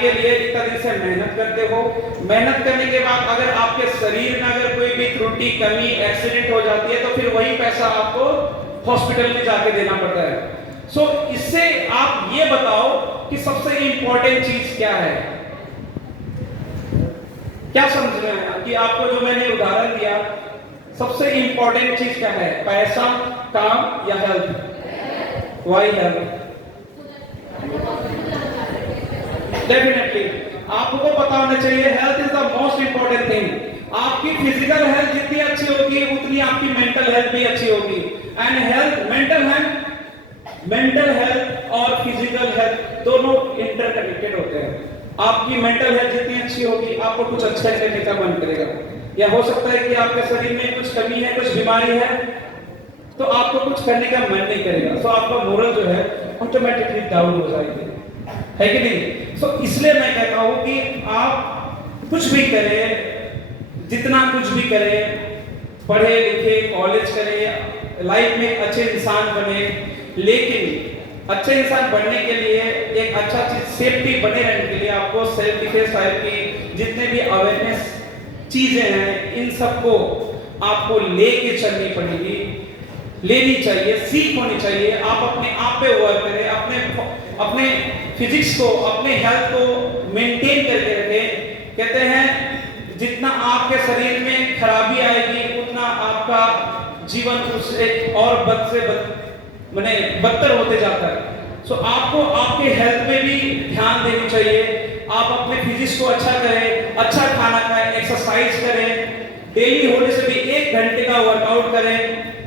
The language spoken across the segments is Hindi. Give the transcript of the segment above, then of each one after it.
के लिए इतना दिन से मेहनत करते हो, मेहनत करने के बाद अगर आपके शरीर में अगर कोई भी त्रुटि, कमी, एक्सीडेंट हो जाती है तो फिर वही पैसा आपको हॉस्पिटल में जाके देना पड़ता है। सो इससे आप ये बताओ कि सबसे इंपॉर्टेंट चीज क्या है? क्या समझ रहे हैं कि आपको जो मैंने उदाहरण दिया, सबसे इंपॉर्टेंट चीज क्या है? पैसा, काम या हेल्थ? Why health? डेफिनेटली आपको पता होना चाहिए health is the most important thing. आपकी फिजिकल हेल्थ जितनी अच्छी होगी उतनी आपकी मेंटल हेल्थ भी अच्छी होगी। एंड हेल्थ, मेंटल हेल्थ और फिजिकल हेल्थ दोनों इंटरकनेक्टेड होते हैं। आपकी मेंटल हेल्थ जितनी अच्छी होगी आपको कुछ अच्छा करने का मन करेगा, या हो सकता है कि आपके शरीर में कुछ कमी है, कुछ बीमारी है, तो आपको कुछ करने का मन नहीं करेगा। सो आपका मोरल जो है ऑटोमेटिकली डाउन हो जाएगी, है कि नहीं? सो इसलिए मैं कहता हूं कि आप कुछ भी करें, जितना कुछ भी करें, पढ़े लिखे, कॉलेज करें, लाइफ में एक अच्छे इंसान बने, लेकिन अच्छे इंसान बनने के लिए एक अच्छा चीज सेफ्टी बने रहने के लिए आपको सेल्फ डिफेंस टाइप की जितने भी अवेयरनेस चीजें हैं इन सबको आपको लेके चलनी पड़ेगी, लेनी चाहिए, सीख होनी चाहिए। आप अपने आप पे वर्क करें, अपने फिजिक्स को, अपने हेल्थ को मेंटेन करके रखें। कहते हैं जितना आपके शरीर में खराबी आएगी उतना आपका जीवन उससे और बदतर होते जाता है। सो आपको आपके हेल्थ में भी ध्यान देनी चाहिए। आप अपने फिजिक्स को अच्छा करें, अच्छा खाना खाएं, एक्सरसाइज करें, डेली होने से भी 1 घंटे का वर्कआउट करें,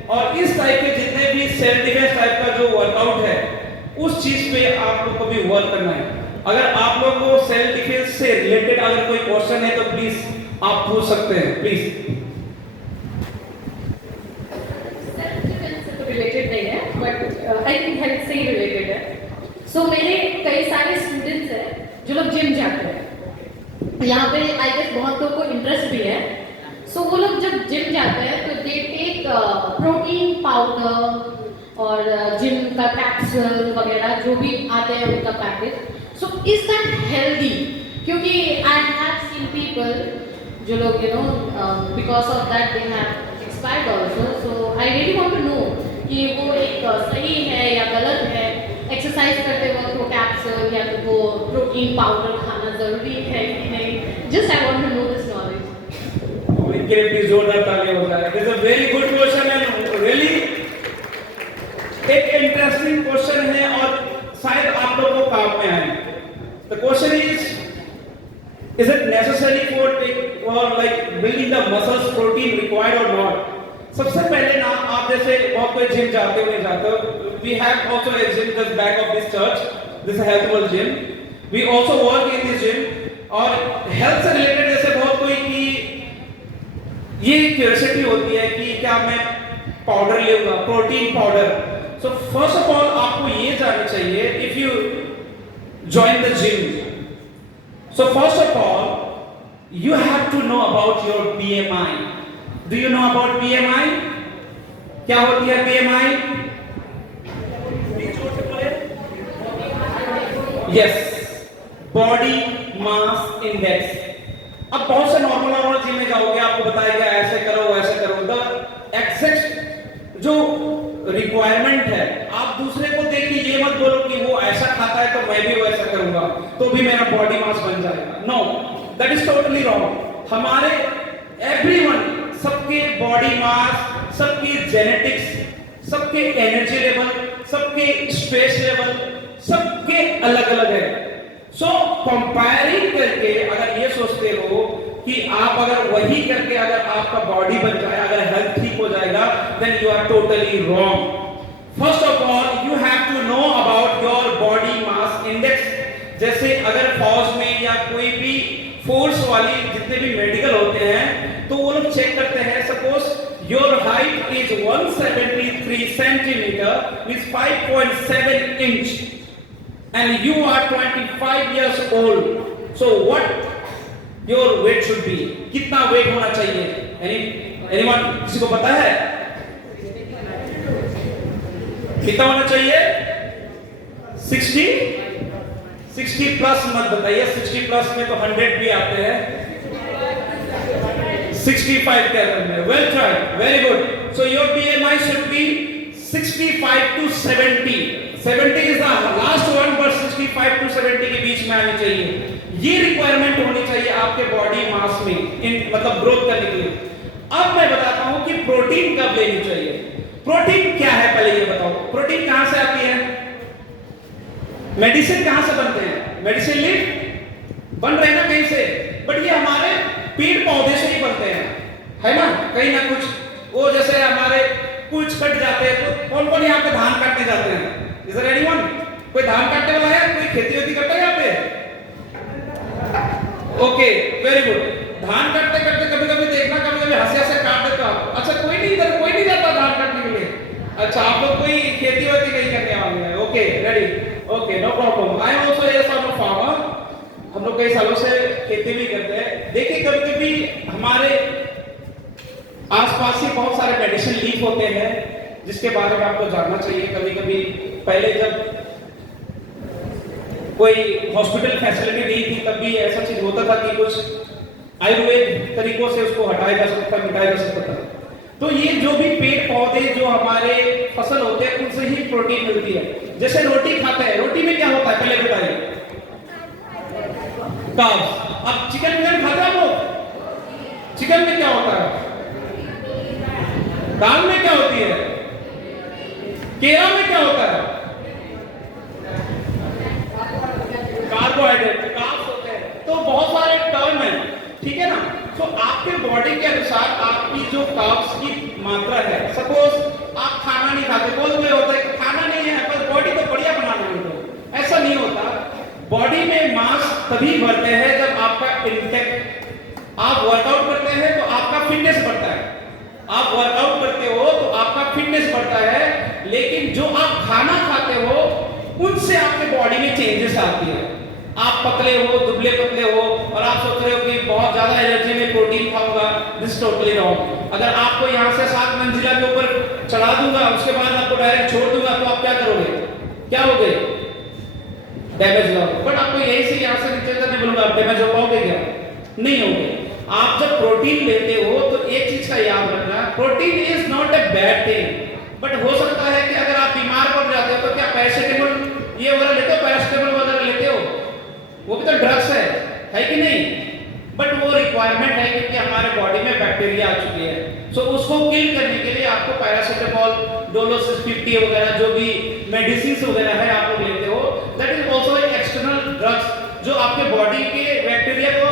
और इस टाइप के जितने भी सेल्फ डिफेंस टाइप का जो वर्कआउट है उस चीज पे आप लोग को भी वर्क करना है। अगर आप लोग को सेल्फ डिफेंस से रिलेटेड अगर कोई क्वेश्चन है तो प्लीज आप पूछ सकते हैं, प्लीज। सेल्फ डिफेंस से तो रिलेटेड नहीं है, बट आई थिंक हेल्थ से ही रिलेटेड है। सो मेरे कई सारे स्टूडेंट्स हैं जो लोग जिम जाते हैं। यहाँ पे आई गेस बहुत लोगों को इंटरेस्ट भी है। सो वो लोग जब जिम जाते हैं तो दे टेक प्रोटीन पाउडर और जिम का कैप्सूल वगैरह जो भी आते हैं उनका package. So is that healthy? क्योंकि आई हैव सीन पीपल जो लोग because of that they have expired also. So I really want to know कि वो एक सही है या गलत है। एक्सरसाइज करते वक्त वो कैप्सूल या तो वो प्रोटीन पाउडर खाना जरूरी है कि नहीं? Just I want to know this knowledge. इनके लिए जोरदार तालियां हो जाए। This is a very good question and really एक इंटरेस्टिंग क्वेश्चन है और शायद आप लोगों को काम में आए। The question is it necessary for like building the muscles protein required और नॉट? सबसे पहले ना आप जैसे बहुत कोई जिम जाते हो नहीं जाते हो, we have also a gym just back of this church, this is health world gym, we also work in this gym। और हेल्थ से रिलेटेड जैसे बहुत कोई की ये क्यूरियोसिटी होती है कि क्या मैं पाउडर लूंगा, protein powder. So first of all आपको ये जानना चाहिए, if you join the gym, so first of all you have to know about your BMI। Do you know about BMI? क्या होती है BMI? Yes, body mass index. अब बहुत से नॉर्मल जिम में जाओगे आपको बताएगा ऐसे करो वैसे करो। द एग्जैक्ट जो रिक्वायरमेंट है, आप दूसरे को देख के ये मत बोलो कि वो ऐसा खाता है तो मैं भी वैसा करूंगा तो भी मेरा बॉडी मास बन जाएगा। No, that is totally wrong. हमारे एवरीवन, सबके बॉडी मास, सबकी जेनेटिक्स, सबके एनर्जी लेवल, सबके स्ट्रेस लेवल, सबके अलग अलग है। सो कंपेयरिंग करके अगर ये सोचते हो कि आप अगर वही करके अगर आपका बॉडी बन जाए, अगर हेल्थ ठीक हो जाएगा, then you are totally wrong. First of all you have to know about your body mass index. जैसे अगर फौज में या कोई भी फोर्स वाली जितने भी मेडिकल होते हैं तो वो लोग चेक करते हैं, suppose your height is 173 centimetre means 5.7 inch and you are 25 years old, so what your weight should be? कितना वेट होना चाहिए? anyone किसी को पता है कितना होना चाहिए? 60 60 प्लस मत बताइए, 60 प्लस में तो 100 भी आते हैं, 65 के अंदर में। Well tried, very good. So your BMI should be 65 to 70। 70 is the last one, but 65 to 70 के बीच में आनी चाहिए। ये रिक्वायरमेंट होनी चाहिए आपके बॉडी मास में, मतलब ग्रोथ करने के लिए। अब मैं बताता हूं कि प्रोटीन कब लेनी चाहिए। प्रोटीन क्या है पहले ये बताओ। प्रोटीन कहां से आती है? मेडिसिन कहां से बनते हैं? मेडिसिन लीफ बन रहे हैं ना कहीं से, बट ये हमारे पेड़ पौधे से ही बनते हैं, है ना? कहीं ना कुछ वो जैसे हमारे कुछ कट जाते हैं, तो कौन कौन यहाँ पे धान काटने जाते हैं? Is there anyone? कोई धान काटने वाला है? कोई खेती वेती करता है यहाँ पे? Okay, very good. धान काटते करते कभी कभी देखना, कभी कभी हंसे हंसे काट देते हो आप। अच्छा, कोई नहीं, इधर कोई नहीं जाता धान काटने के लिए। अच्छा, आप लोग कोई खेती वेती नहीं करने वाले हैं। Okay, ready, okay, no problem. I am also a sort of farmer. हम लोग कई सालों से खेती भी करते हैं। देखिए, कभी कभी हमारे आसपास ही बहुत सारे मेडिसिन लीफ होते हैं जिसके बारे में आपको जानना चाहिए। कभी कभी पहले जब कोई हॉस्पिटल फैसिलिटी नहीं थी, तब भी ऐसा चीज होता था कि कुछ आयुर्वेद तरीकों से उसको हटाया जा सकता, मिटाया जा सकता था। तो ये जो भी पेड़ पौधे जो हमारे फसल होते हैं, उनसे ही प्रोटीन मिलती है। जैसे रोटी खाते हैं, रोटी में क्या होता है पहले बताइए? कार्ब्स। अब चिकन विकन खाते हैं लोग? चिकन में क्या होता है? दाल में क्या होती है? केला में क्या होता है? कार्बोहाइड्रेट, कार्ब्स होते हैं। तो बहुत सारे टर्म है, ठीक है ना? तो आपके बॉडी के अनुसार आपकी जो कार्ब्स की मात्रा है, सपोज आप खाना नहीं खाते, बहुत कोई होता है कि खाना नहीं है पर बॉडी तो बढ़िया बनाना है, तो ऐसा नहीं होता। बॉडी में मास तभी बढ़ते हैं जब आपका इंटेक्ट, आप वर्कआउट करते हैं तो आपका फिटनेस बढ़ता है, आप वर्कआउट करते हो तो आपका फिटनेस बढ़ता है, लेकिन जो आप खाना खाते हो उनसे आपके बॉडी में चेंजेस आती है। आप पतले हो, दुबले पतले हो, और आप सोच रहे हो कि बहुत ज्यादा एनर्जी में प्रोटीन खाऊंगा, दिस टोटली रॉन्ग। अगर आपको यहाँ से 7 मंजिला के ऊपर चढ़ा दूंगा, उसके बाद आपको डायरेक्ट छोड़ दूंगा, तो आप क्या करोगे? क्या होगे? डैमेज होगा। बट आपको यही से यहाँ से नीचे करने बोलूंगा, आप डैमेज हो पाओगे क्या? नहीं होगे। आप जब प्रोटीन लेते हो तो एक चीज का याद रखना, protein is not a bad thing. But हो सकता है कि अगर आप बीमार पड़ जाते हो तो क्या पैरासिटामोल ये वगैरह लेते हो? पैरासिटामोल वगैरह लेते हो? वो भी तो ड्रग्स है कि नहीं? बट वो रिक्वायरमेंट है क्योंकि हमारे बॉडी में बैक्टीरिया आ चुकी है। सो उसको किल करने के लिए आपको पैरासिटामोल, डोलोसिस 50 वगैरह जो भी मेडिसिन वगैरह है आप लोग लेते हो, that is also external drugs जो आपके बॉडी के बैक्टीरिया को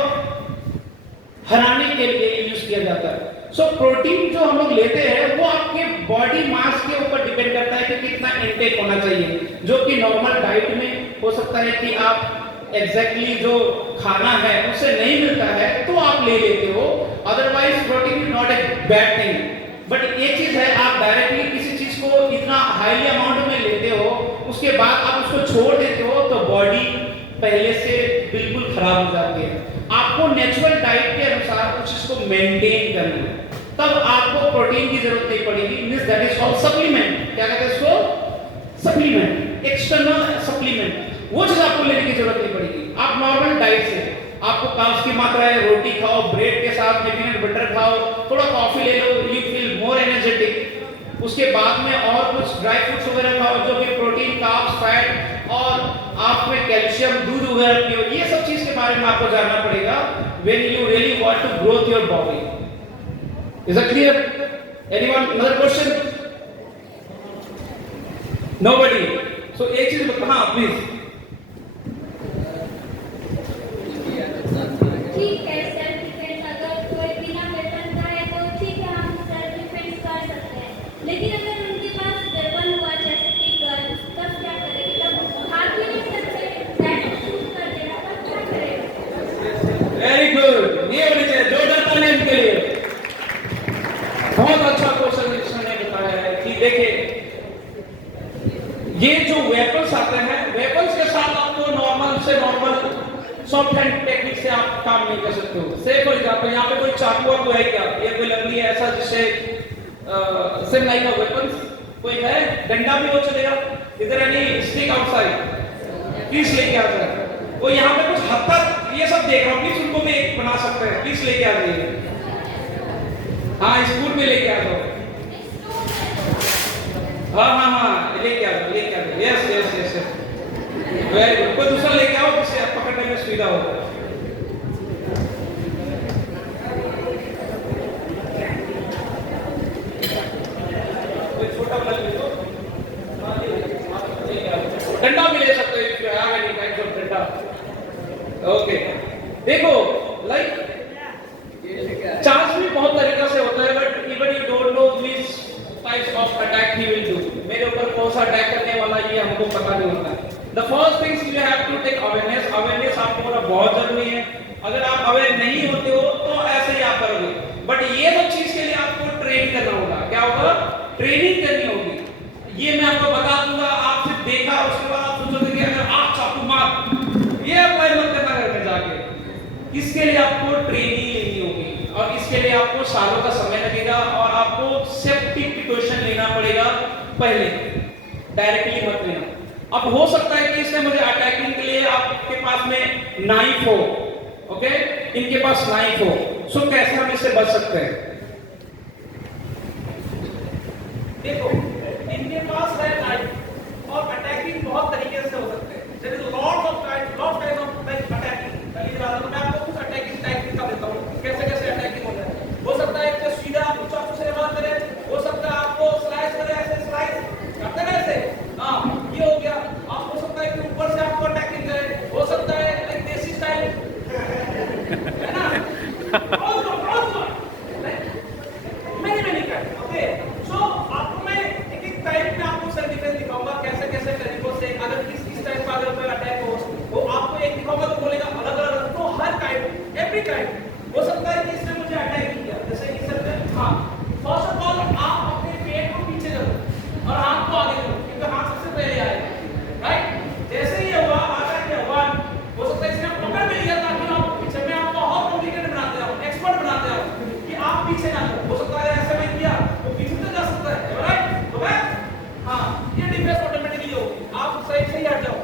हराने के लिए यूज किया जाता है। सो प्रोटीन जो हम लोग लेते हैं वो आपके बॉडी मास के ऊपर डिपेंड करता है कि कितना इंटेक होना चाहिए, जो कि नॉर्मल डाइट में हो सकता है कि आप एग्जैक्टली जो खाना है उससे नहीं मिलता है तो आप ले लेते हो। Otherwise protein is not a bad thing. But एक चीज है, आप डायरेक्टली किसी चीज को इतना हाईली अमाउंट में लेते हो, उसके बाद आप उसको छोड़ देते हो तो बॉडी पहले से बिल्कुल खराब हो जाती है। आपको नेचुरल डाइट के अनुसार उस चीज को मेंटेन करना है, तब आपको प्रोटीन की जरूरत नहीं पड़ेगी। Means that is called supplement. क्या कहते हैं इसको? Supplement, external supplement. वो चीज आपको लेने की जरूरत नहीं पड़ेगी। आप नॉर्मल डाइट से आपको कार्ब्स की मात्रा है, रोटी खाओ, ब्रेड के साथ में पीनट बटर खाओ, थोड़ा कॉफी ले लो, यू फील मोर एनर्जेटिक। उसके बाद में और कुछ ड्राई फ्रूट्स वगैरह खाओ जो कि प्रोटीन, कार्ब्स, फैट और आप में कैल्शियम, दूध वगैरह पियो। ये सब चीज के बारे में आपको जानना पड़ेगा when you really want to grow your body. Is it clear? Anyone another question? Nobody? So एक चीज बता, हाँ प्लीज। ठीक है, सेल्फ डिफेंस अगर कोई बिना वेपन का है तो ठीक है, हम सेल्फ डिफेंस कर सकते हैं। लेकिन अगर उनके पास वेपन हुआ जैसे कि गन, तब क्या करेंगे? तब हाथ भी नहीं सकते, डायरेक्ट शूट कर देगा, तब क्या करेंगे? Very good. ये होनी चाहिए, जो डरता नहीं उनके लिए। बहुत अच्छा क्वेश्चन इसने बताया है कि देखिए ये जो वेपन्स आते हैं, वेपन्स के साथ आपको नॉर्मल से नॉर्मल सॉफ्ट हैंड टेक्निक से आप काम नहीं कर सकते हो। से फॉर एग्जांपल यहाँ पे कोई चाकू तो है क्या? ये कोई लकड़ी है ऐसा जिससे सिम लाइक ऑफ वेपन्स कोई है? डंडा भी हो चलेगा? इधर एनी स्टिक आउटसाइड? प्लीज लेके आ जाए। वो यहाँ पे कुछ हद तक ये सब देख रहा हूँ, प्लीज उनको भी एक बना सकते हैं, प्लीज लेके आ जाइए। हाँ स्कूल में लेके आ जाओ। हाँ लेके आ जाओ, लेके आ जाओ। Yes yes yes yes, very good. कोई दूसरा लेके आओ जिससे पकड़ने में सुविधा हो। डंडा भी ले सकते हो, ओके। देखो लाइक चार्ज भी बहुत तरीका से होता है, but even you don't know which types of attack he will do. मेरे ऊपर कौन सा अटैक करने वाला ये हमको पता नहीं होता है। The first things you have to take awareness. Awareness आपको होना बहुत जरूरी है। अगर आप अवेयर नहीं होते हो तो ऐसे ही आप करोगे, बट ये सब चीज के लिए आपको ट्रेन करना होगा। क्या होगा? ट्रेनिंग करनी होगी। ये मैं आपको बता दूंगा, आप सिर्फ देखा उसके बाद आप सोचोगे कि अगर आप चाकू मार, ये अप्लाई मत करना घर में जाके। इसके लिए आपको ट्रेनिंग लेनी होगी और इसके लिए आपको सालों का समय लगेगा और आपको सेफ्टी प्रिकॉशन लेना पड़ेगा पहले, डायरेक्टली मत लेना। अब हो सकता है कि इससे मुझे अटैकिंग के लिए आपके पास में नाइफ हो, ओके, इनके पास नाइफ हो, सो कैसे हम इससे बच सकते हैं? देखो इनके पास है नाइफ और अटैकिंग बहुत तरीके से हो सकते हैं। There is lots of types of like attacking. चलिए मैं आपको कुछ अटैकिंग टाइप दिखा देता हूं, कैसे कैसे अटैकिंग हो जाए। हो सकता है कि सीधा आप चाकू से वार करें, हो सकता है आपको स्लाइस करें, ऐसे स्लाइस करते हैं ऐसे, हां ये हो गया। आप हो सकता है कि ऊपर से आपको अटैकिंग करे, हो सकता है लाइक देसी स्टाइल, है ना? मैंने कर ओके। सो आपको मैं एक एक टाइप में आपको सेल्फ डिफेंस दिखाऊंगा, कैसे कैसे तरीकों से अगर किस टाइप का अगर कोई अटैक हो वो आपको एक दिखाऊंगा तो बोलेगा अलग अलग। तो हर टाइप एवरी टाइप हो सकता है कि इसने मुझे अटैक किया, जैसे कि सर हाँ फर्स्ट ऑफ ऑल आप अपने पेट को पीछे करो और हाथ को आगे करो, क्योंकि हाथ सबसे पहले आएगा, राइट? जैसे ही हुआ आधा क्या हुआ, हो सकता है इसने पकड़ में लिया ताकि आप पीछे में आपको और कॉम्प्लिकेटेड बनाते हो, एक्सपर्ट बनाते हो कि आप पीछे ना हो सकता है ऐसे में किया वो पीछे तो जा सकता है, राइट? तो मैं हाँ ये डिफेंस ऑटोमेटिकली होगी, आप सही सही हट जाओ,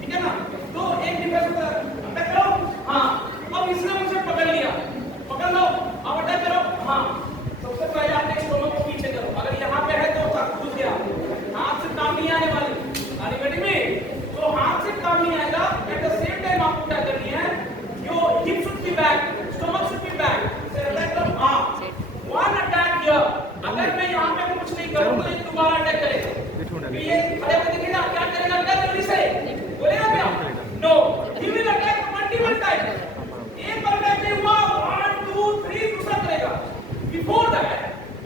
ठीक है ना? तो एक डिफेंस होता है अटैक करो, हाँ अब इसने मुझे पकड़ लिया, पकड़ लो, अब अटैक करो, हाँ सबसे पहले आपने स्टोमक को पीछे करो, अगर यहाँ पे है तो घुस गया, हाथ से काम नहीं आने वाली आने में, तो हाथ से काम नहीं आएगा। एट द सेम टाइम आपको क्या करनी है, your hip should be back, stomach should be back, से अटैक करो, हाँ वन अटैक हियर। अगर मैं यहाँ पे कुछ नहीं करूँ तो ये दोबारा अटैक करेगा, ये खड़े होकर देखिएगा क्या करेगा, क्या जल्दी से बोलेगा क्या? No, he will attack multiple times. एक बार अटैक नहीं हुआ, 1 2 3 दूसरा करेगा। Before that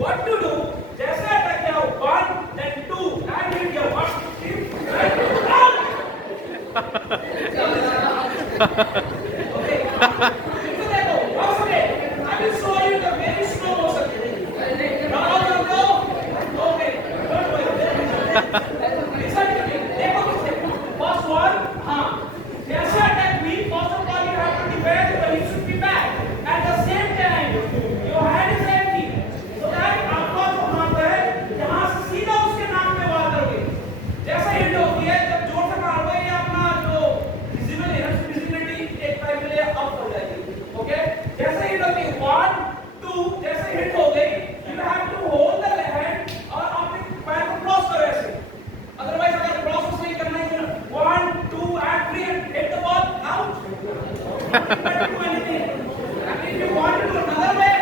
what to do, जैसे अटैक किया 1 then 2 and hit your 1 2 3 okay so देखो once again I will show you the very slow motion now go okay don't worry listen to me देखो first one हाँ जैसे अटैक हुई first of all you have to defend but you should be back at the same time your hand is empty so that आपका जो हाथ है यहाँ से सीधा उसके नाक पे वार करोगे। जैसे हिट होती है जब जोर से मारोगे ये अपना जो विजिबिलिटी एक टाइम के लिए अप हो जाएगी, ओके? जैसे हिट होती है 1 2 जैसे हिट हो गई you have to hold the hand और अपने पैर को क्रॉस करो ऐसे, अदरवाइज अगर क्रॉस नहीं करना है 1 2 and 3 and hit the ball out, you can't do anything. And if you want to do another way,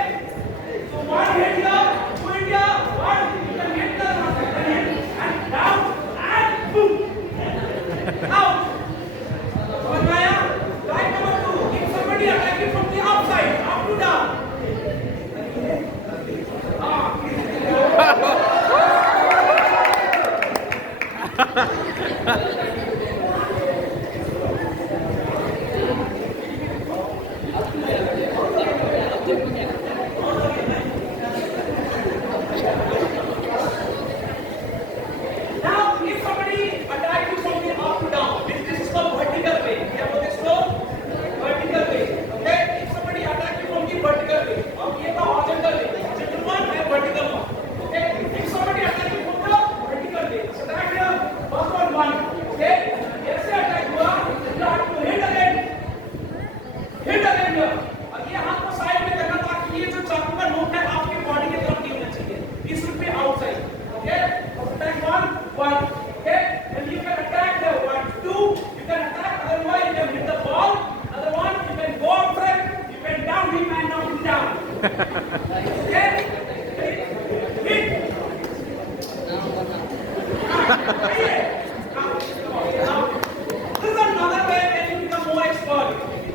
so one hit here, 2 hit here, 1 you can hit the hit and down and boom out. समझ में आया? Right number 2, if somebody attack you from the outside, up to down.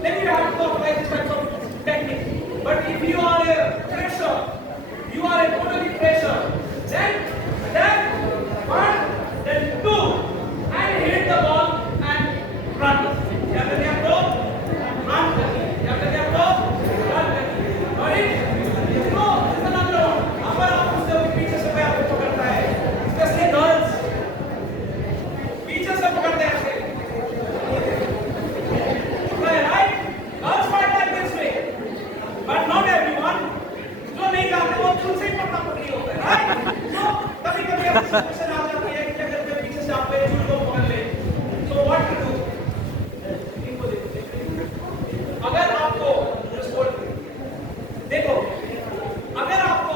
then you have to apply this type of technique. But if you are a fresher, you are a totally fresher, then one, then two, and hit the ball and run. क्या करते हैं आपको? Run करते हैं. क्या करते हैं आपको? Run करते हैं. Got it? So, this is another one. अगर आप उससे पीछे से कोई आपको पकड़ता है, especially girls, पीछे से पकड़ते हैं ऐसे. Right? Girls fight like this way, but not everyone. जो नहीं जानते वो खुद से ही पकड़ा पकड़ी होता है. Right? So, कभी-कभी ऐसी सिचुएशन आ जाती है कि अगर कोई पीछे से आप पे चूल को पकड़ ले, so what to do? इनको देखो. अगर आपको देखो, अगर आपको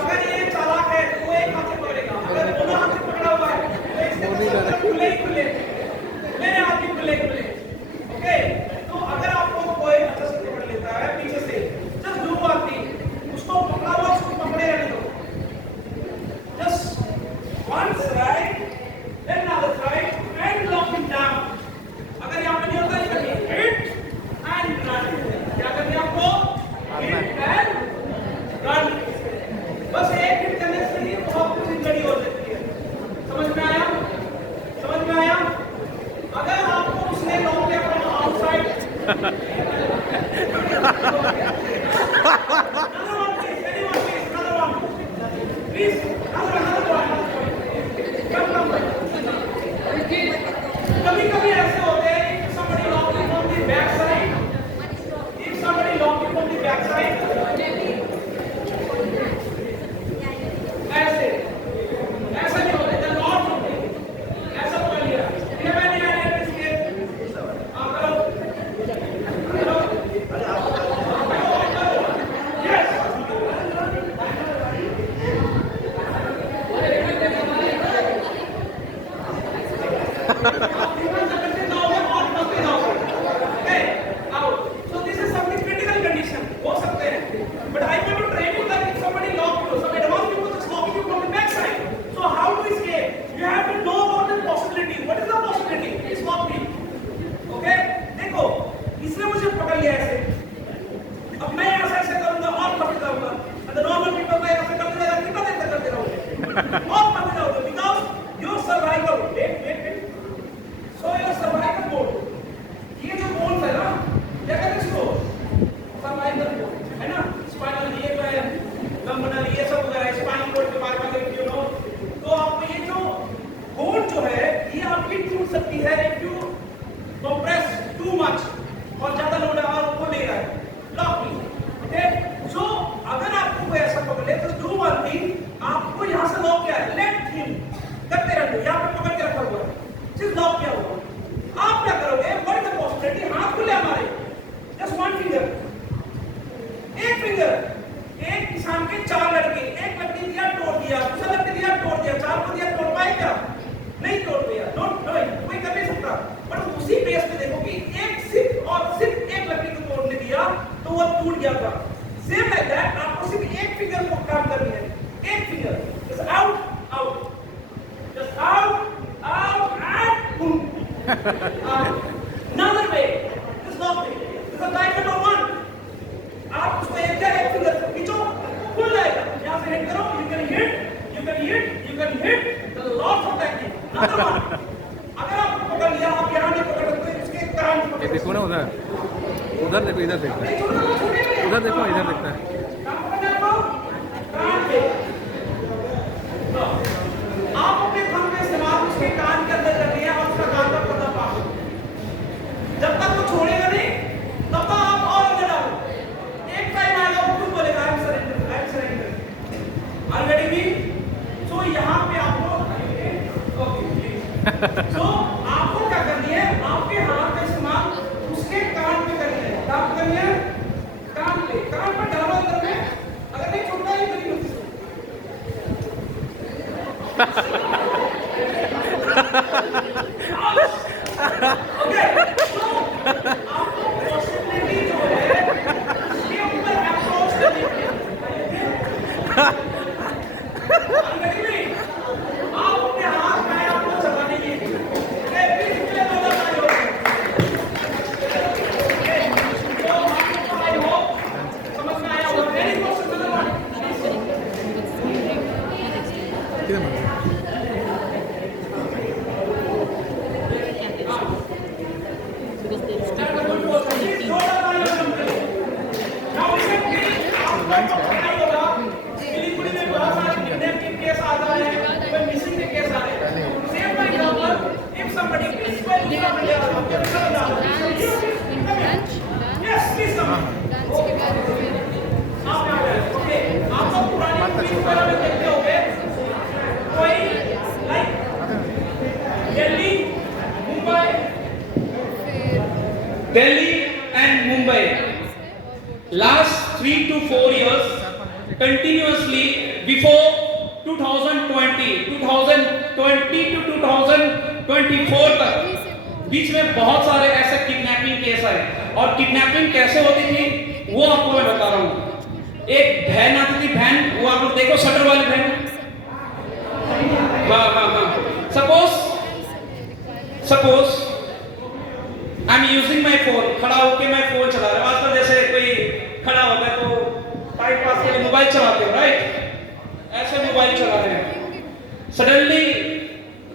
अगर ये चालाक है तो वो एक हाथ से पकड़ेगा. अगर दोनों हाथ से पकड़ा हुआ है तो इसके खुले ही खुले, मेरे हाथ भी खुले खुले. ओके, तो अगर आपको कोई अच्छा से पकड़ लेता है पीछे से, जस्ट डू वन थिंग, उसको पकड़ा हुआ उसको पकड़े रहने दो. Just once right, then another right, and lock him down. अगर यहाँ पे नहीं होता ये करनी hit and run. क्या करनी है आपको? Hit and run. बस एक हिट करने से ही बहुत कुछ इंजरी हो सकती है. समझ में आया? समझ में आया? अगर आपको उसने लॉक किया from outside, another one please, anyone please, another one, please, another one. कभी-कभी ऐसे होते हैं if somebody lock you from the back side, if somebody lock you from the back side, ऐसे ऐसा नहीं होता, the not ऐसा पकड़ लिया. ये मैंने यार इसके आप करो yes. So this is something critical condition. हो सकते हैं. But I want to train you that if somebody lock you, some advanced people just lock you from the back side. So how to escape? You have to know about the possibility. What is the possibility? It's lock me. Okay? देखो, इसने मुझे पकड़ लिया ऐसे. अब मैं ऐसे करूँगा और पकड़ जाऊँगा. And the normal people मैं ऐसे करते रहेगा, कितना देर तक करते रहोगे? और पकड़ जाओगे because your survival. Wait. So your survival mode. ये जो बोन्स है ना, क्या कहते हैं इसको? सर्वाइवल बोन, है ना? स्पाइनल ये जो है, लंबनल ये सब वगैरह, स्पाइनल कोड के बारे में अगर you know, तो आपको ये जो बोन जो है, ये आपकी टूट सकती है if you compress too much और ज़्यादा लोड है और वो ले रहा है. लॉक मी. ओके? So अगर आपको कोई ऐसा पकड़ ले, तो do one thing, आपको यहाँ से लॉक किया है, let him करते रहते, यहाँ पे पकड़ के रखा हुआ है, सिर्फ लॉक किया हुआ. आप क्या करोगे? What is the possibility? हाथ खुले हमारे, just one finger, एक फिंगर. एक किसान के चार लड़के, एक लकड़ी दिया तोड़ दिया, दूसरा लकड़ी दिया तोड़ दिया, चार को दिया तोड़ पाए क्या? नहीं तोड़ पाया. डोंट नो, कोई कर नहीं सकता. बट उसी बेस पे देखो कि सिर्फ एक लकड़ी को तोड़ने दिया तो वो टूट गया था. सेम लाइक दैट, आपको सिर्फ एक फिंगर को काम करनी है. एक finger, just out, just out, and boom. Another way, this lock me. This is like number one. आप उसको एक फिंगर से खींचो, खुल जाएगा. यहाँ से हिट करो, you can hit. The lots of technique. Another one. अगर आपको पकड़ लिया, आप यहाँ नहीं पकड़ सकते, इसके कान से पकड़. देखो ना उधर देखो, इधर देखो, उधर देखो, इधर देखता है. आप अपने थंब का इस्तेमाल उसके कान के अंदर कर रही हैं और उसका कान का पर्दा पास. जब तक वो छोड़ेगा नहीं, तब तक आप और अंदर डालो. एक टाइम आएगा वो खुद बोलेगा I am surrender. Are you ready? So यहाँ पे आपको so आपको क्या करनी है? आपके हाथ का इस्तेमाल उसके कान पे करनी है. क्या करनी है? कान पे डालो अंदर में. अगर नहीं छोड़ता ये कभी नहीं. Okay. So आपको possibility जो है उसके ऊपर approach करनी है. आप अपने हाथ में आपको चलाने की. and Mumbai. Last 3 to 4 years, continuously before 2020 to 2024 तक बीच में बहुत सारे ऐसे किडनैपिंग केस आए। और किडनैपिंग कैसे होती थी वो आपको मैं बता रहा हूँ। एक बहन आती थी, बहन, वो आप लोग देखो शटर वाली बहन, हाँ हाँ हाँ, suppose I am using my phone, खड़ा होके मैं फोन चला रहा हूँ। आजकल जैसे कोई खड़ा होता है तो टाइम पास के लिए मोबाइल चलाते हो, राइट? ऐसे मोबाइल चला रहे हैं, सडनली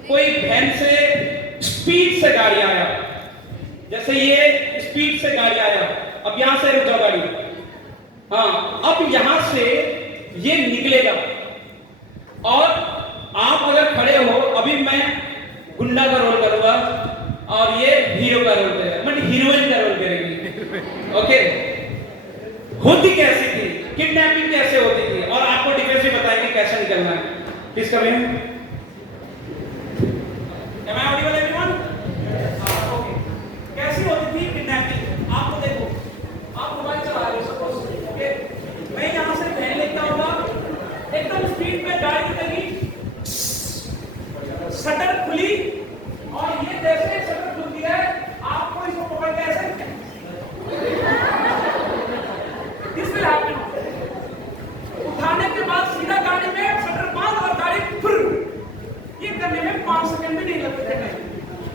कोई बहन से स्पीड से गाड़ी आया, जैसे ये स्पीड से गाड़ी आया, अब यहां से रुक जाओ गाड़ी, हाँ, अब यहां से ये निकलेगा और आप अगर खड़े हो, अभी मैं गुंडा का रोल करूंगा और ये हीरो का रोल करेगा, मतलब हीरोइन का रोल करेगी। ओके, होती कैसी थी, किडनैपिंग कैसे होती थी, और आपको डिटेल्स भी बताएंगे कैसे निकलना है। Please come in. Am I audible everyone? Okay. कैसी होती थी किडनैपिंग? आपको देखो, आप मोबाइल चला रहे हो सपोज, ओके, मैं यहाँ से बहन लेता हूँगा, एकदम स्पीड में गाड़ी निकली, शटर खुली, और ये जैसे शटर खुलती है आपको इसको पकड़ के ऐसे दिस विल हैपन। उठाने के बाद सीधा गाड़ी में शटर बंद और गाड़ी फुर, ये करने में 5 सेकंड भी नहीं लगते थे।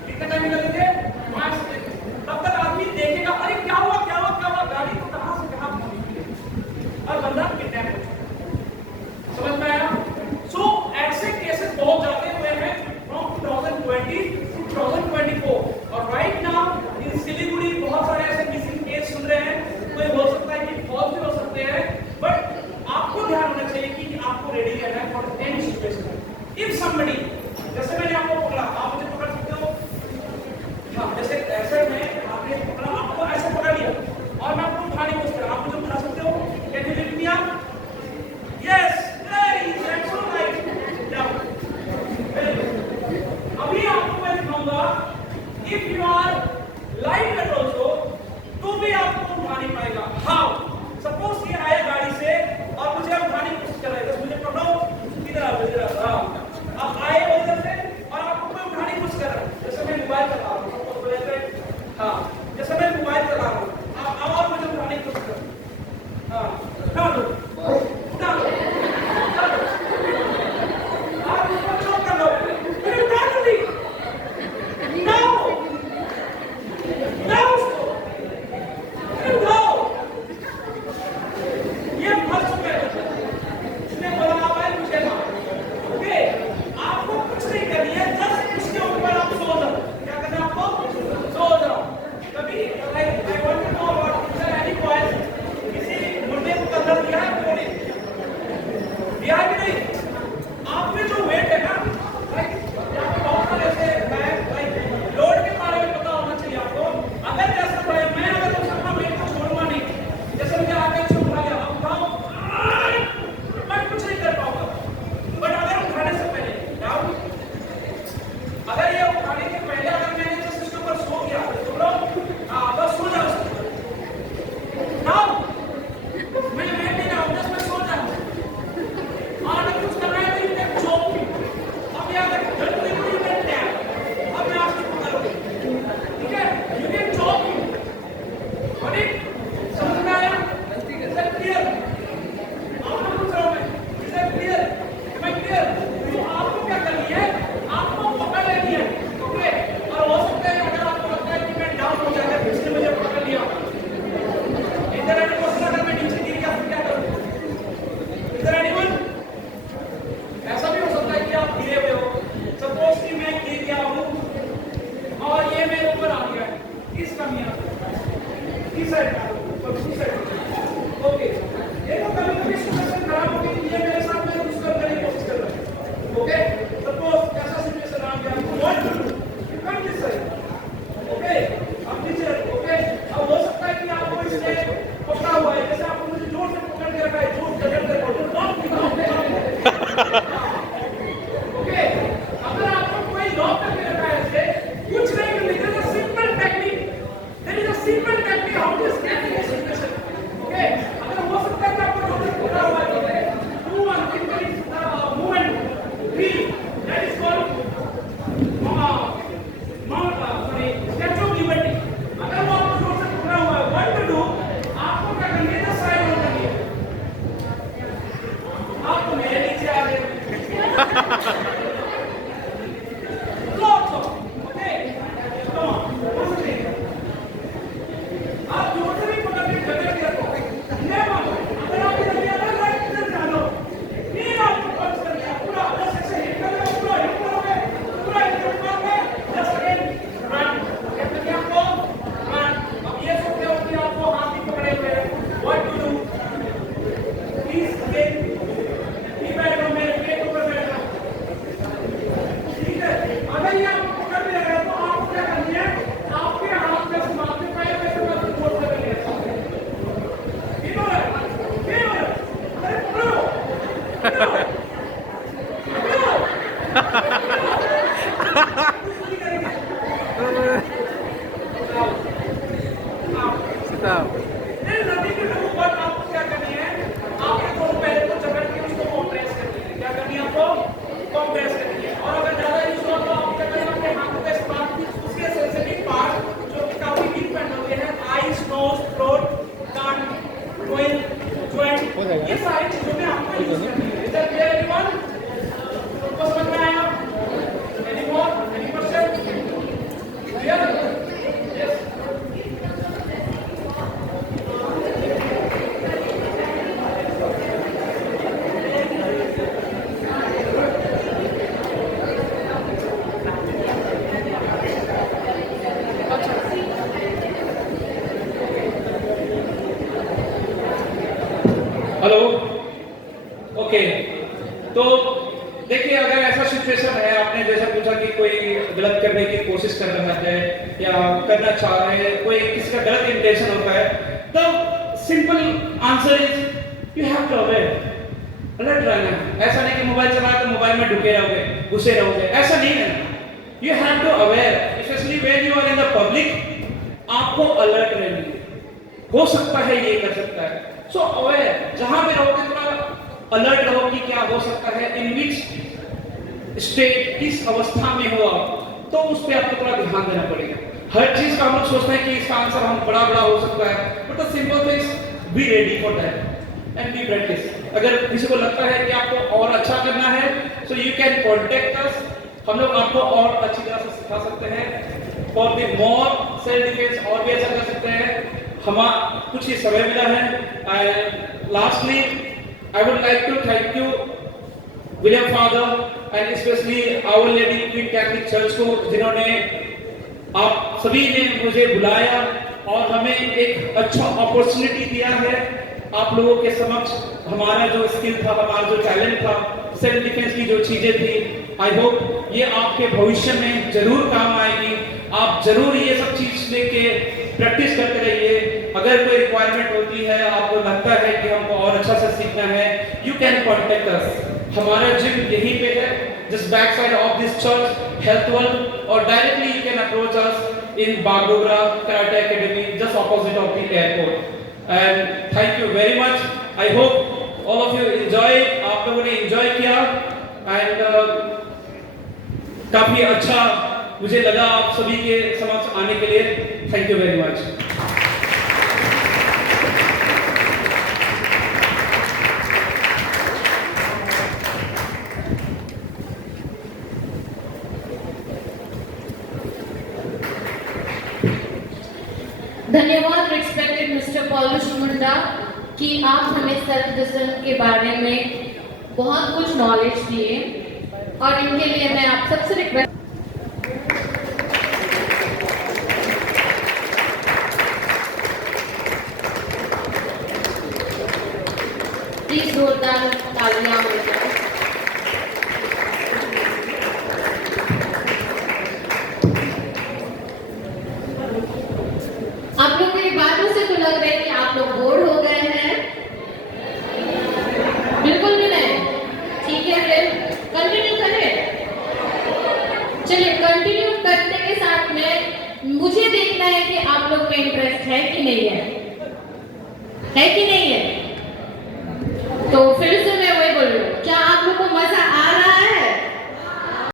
कितना टाइम लगते थे? 5 सेकंड। तब तक आदमी देखेगा, अरे क्या हुआ, गाड़ी को कहां से कहां पहुंची, और बंदा किडनैप हो चुका। समझ में आया? सो ऐसे केसेस बहुत जाते हुए हैं फ्रॉम 2020 to 2024, और राइट नाउ इन सिलीगुड़ी बहुत सारे ऐसे मिसिंग केस सुन रहे हैं। कोई हो सकता है कि फॉल्स भी हो सकते हैं, बट आपको ध्यान होना चाहिए कि आपको रेडी रहना है for any situation. If somebody, जैसे मैंने आपको पकड़ा, आप मुझे पकड़ सकते हो, हाँ, जैसे ऐसे में आपने पकड़ा, आपको ऐसे पकड़ लिया और मैं आपको उठाने की कोशिश कर रहा हूं, आप मुझे उठा सकते हो? Can you lift me up? Yes, very easy, I'm so right. Down. Very good. अभी आपको मैं दिखाऊंगा, if you are lighter also, तो भी आपको उठा नहीं पाएगा। How? Suppose ये आया गाड़ी से और मुझे उठाने की कोशिश कर रहा है, तो मुझे पकड़ो, इधर आओ, हाँ, आप आए उधर से और आपको कोई उठाने की कोशिश कर रहा है, जैसे मैं मोबाइल चला रहा हूँ, हाँ, जैसे मैं मोबाइल चला रहा हूँ, आप और मुझे उठाने की कोशिश कर, हाँ, उठा लो, आप उसको चोक कर लो, फिर उठा जल्दी, उसको, फिर उठाओ, ये फंस चुके हैं, इसने बोला आप आए मुझे ना, ओके, आपको कुछ नहीं करनी है, जस्ट उसके ऊपर आप सो जाओ। क्या करना है आपको? सो जाओ। कभी I want to know about is there any boys, किसी मुर्दे को कलर दिया है आपने? दिया है कि नहीं? आप में जो वेट है ना, यहाँ पे बहुत सारे ऐसे लोड के बारे में पता होना चाहिए आपको। अगर जैसा मैं अगर उस अपना वेट को छोड़ूंगा नहीं, जैसे मुझे आगे से उठा लिया, अब उठाओ, मैं कुछ नहीं कर पाऊंगा। बट अगर उठाने से पहले, अगर ये उठाने के पहले अगर मैंने जस्ट इसके ऊपर सो गया, तो लोग, हाँ, बस सो जाओ, मैं वेट नहीं रहा हूँ, बस मैं सो जाऊँ, और अगर कुछ कर रहा है तो यू कैन चोक मी। अब याद रखो, जल्दी को यू कैन टैप, अब मैं आपको पकड़ूंगा, ठीक है? You can choke me, but समझ में आया? Is that clear? आपको पूछ रहा हूँ मैं, is that clear? Am I clear? तो आपको क्या करनी है, आपको पकड़ लेनी है, ओके? और हो सकता है अगर आपको लगता है कि मैं डाउन हो जाएगा, इसने मुझे पकड़ लिया, इधर एनी क्वेश्चन, अगर मैं नीचे गिर गया तो क्या करूं? इधर एनीवन? ऐसा भी हो सकता है कि आप गिरे हुए हो, सपोज कि मैं गिर गया हूं और ये मेरे ऊपर आ गया है, किस कमी आ किस साइड आ ओके, देखो कभी-कभी सिचुएशन खराब हो गई, ये मेरे साथ में कुछ करने की कोशिश कर रहा है, ओके? सपोज कैसा सिचुएशन आ गया, what to do, you come this side, okay? अब नीचे रखो, ओके? अब हो सकता है कि आपको इसने पकड़ा हुआ है, जैसे आपको मुझे जोर से पकड़ के रखा है, जोर से जकड़ के रखो, ओके? अगर आपको कोई लॉक करके रखा है ऐसे, कुछ नहीं करना, there is a simple technique, how अच्छा नदी के ऊपर आपको क्या करनी है, आपके दोनों पैर को जकड़ के उसको कॉम्प्रेस करनी है। क्या करनी है आपको? कॉम्प्रेस करनी है। और अगर ज्यादा यूज हो तो आप क्या करें, अपने हाथों का इस्तेमाल उसके सेंसिटिव पार्ट जो कि काफी वीक पॉइंट होते हैं, आईज, नोज, थ्रोट, कान, जॉइंट, ये सारी चीजों में आपको यूज करनी है। Is that clear everyone? सबको समझ में आया? Any more, any question? Clear? Yes. Hello, okay. तो देखिए, अगर ऐसा सिचुएशन है, आपने जैसा पूछा कि कोई गलत करने की कोशिश कर रहा है या करना चाह रहे हैं, कोई किसी का गलत इंटेंशन होता है, तो simple answer is you have to aware, alert रहना है। ऐसा नहीं कि मोबाइल चला तो मोबाइल में ढुके रहोगे, घुसे रहोगे, ऐसा नहीं रहना। You have to aware, specially when you are in the public, आपको अलर्ट रहना है। हो सकता है ये कर सकता है, सो अवेयर, जहां पे रहोगे थोड़ा अलर्ट रहो कि क्या हो सकता है, इन विच स्टेट, किस अवस्था में हो आप, तो उस पे आपको थोड़ा ध्यान देना पड़ेगा। हर चीज का हम लोग सोचते हैं कि इसका आंसर हम बड़ा हो सकता है, but the simple things, be ready for that and be practice. अगर किसी को लगता है कि आपको और अच्छा करना है, so you can contact us, हम लोग आपको और अच्छी तरह से सिखा सकते हैं। For the more self defence और भी अच्छा कर सकते हैं, हमारा कुछ ही समय मिला है। And lastly I would like to thank you William father and specially our lady queen Catholic church को, जिन्होंने, आप सभी ने मुझे बुलाया और हमें एक अच्छा अपॉर्चुनिटी दिया है आप लोगों के समक्ष हमारा जो स्किल था, हमारा जो टैलेंट था, सेल्फ डिफेंस की जो चीजें थी, आई होप ये आपके भविष्य में जरूर काम आएगी। आप जरूर ये सब चीज लेके प्रैक्टिस करते रहिए। अगर कोई रिक्वायरमेंट होती है, आपको लगता है कि हमको और अच्छा से सीखना है, यू कैन कॉन्टेक्ट अस। हमारा जिम यहीं पे है, just back side of this church, health world, और directly you can approach us in Bagdogra karate academy, just opposite of the airport. And thank you very much. I hope all of you enjoy, आप लोगों ने एंजॉय किया एंड काफी अच्छा मुझे लगा आप सभी के समक्ष आने के लिए। Thank you very much. धन्यवाद रिस्पेक्टेड मिस्टर पॉलुश मुंडा कि आप हमें सेल्फ डिफेंस के बारे में बहुत कुछ नॉलेज दिए, और इनके लिए मैं आप सबसे रिक्वेस्ट, प्लीज जोरदार तालियां हो जाए। आप लोग मेरी बातों से तो लग रहा है कि आप लोग बोर हो गए हैं। बिल्कुल भी नहीं, ठीक है, फिर कंटिन्यू करें। चलिए, कंटिन्यू करने के साथ में मुझे देखना है कि आप लोग में इंटरेस्ट है कि नहीं है, है कि नहीं है।